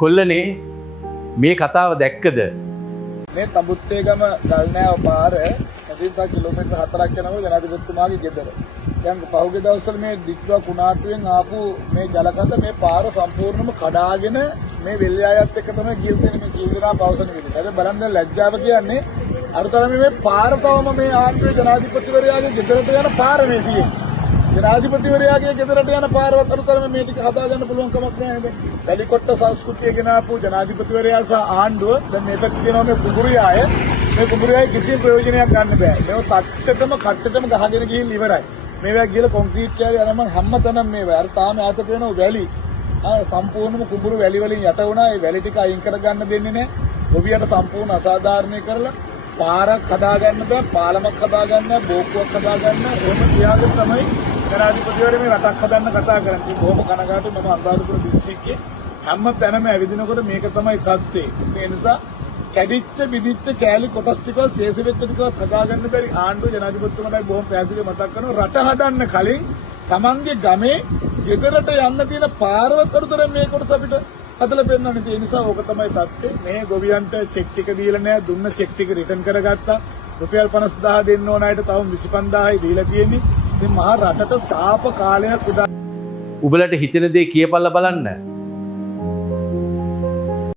කොල්ලනේ මේ කතාව දැක්කද? මේ තඹුත්තේගම ගල්නෑව පාර ඇතින් කිලෝමීටර් 4ක් යනකොට ජනාධිපතිතුමාගේ ගෙදර. දැන් පහුගිය දවස්වල මේ දික්වා කුණාටුවෙන් ආපු මේ ජලකඳ මේ පාර සම්පූර්ණයෙන්ම කඩාගෙන මේ වෙල්යායත් එක්ක තමයි ගියුනේ මේ සීල්දනා පවසන විදිහට. හැබැයි බලන්න දැන් ලැජ්ජාව කියන්නේ අර තරමේ මේ පාර තවම මේ ආණ්ඩුවේ ජනාධිපතිවරයාගේ ගෙදරට යන පාර මේ තියෙන්නේ. ජනාධිපතිවරයාගේ ගෙදරට යන පාරවත් අනුතරම මේ ටික හදාගන්න පුළුවන් කමක් නැහැ නේද? වැලිකොට්ට සංස්කෘතිය ගෙනාපු ජනාධිපතිවරයා සහ ආණ්ඩුව දැන් මේ පැත්තේ කියනවා මේ කුඹුරියාය. මේ කුඹුරියාය කිසිම ප්‍රයෝජනයක් ගන්න බෑ. මේව කට්ටටම ගහගෙන ගිහින් ඉවරයි. මේවා ගිහලා කොන්ක්‍රීට් කෑවේ අර මම හැමතැනම මේවා. අර තාම ඈතට වෙන වැලි. සම්පූර්ණම කුඹුරු වැලි වලින් යට වුණා. ඒ වැලි ටික අයින් කරගන්න දෙන්නේ නැහැ. ගොවියට සම්පූර්ණ අසාධාරණය කරලා පාරක් හදාගන්න බෑ, පාලමක් හදාගන්න, බෝක්කුවක් හදාගන්න ඕම තියාගෙන තමයි ජනාධිපතිවරයා මේ රටක් හදන්න කතා කරන්නේ. බොහොම කනගාටුයි මම අනුරාධපුර දිස්ත්‍රික්කයේ හැම තැනම ඇවිදිනකොට මේක තමයි තත්ත්වය. ඒ නිසා කැඩිච්ච බිදිච්ච කෑලි කොටස් ටික ශේෂ වෙච්ච ටික හදාගන්න බැරි ආණ්ඩුව ජනාධිපතිතුමාලයි බොහොම පැහැදිලිව මතක් කරනවා රට හදන්න කලින් තමන්ගේ ගමේ ගෙදරට යන්න තියෙන පාරවත් අතර මේ කොටස අපිට හදලා පෙන්නන්න තියෙන නිසා ඕක තමයි තත්ත්වය. මේ ගොවියන්ට චෙක් ටික දීලා නැහැ, දුන්න චෙක් ටික රිටර්න් කරගත්තා. රුපියල් 50000 දෙන්න ඕන අයට තවම 25000යි දීලා තියෙන්නේ. ඉතින් මහා රටට සාප කාලයක් උදා උඹලට හිතෙන දේ කියපල්ලා බලන්න.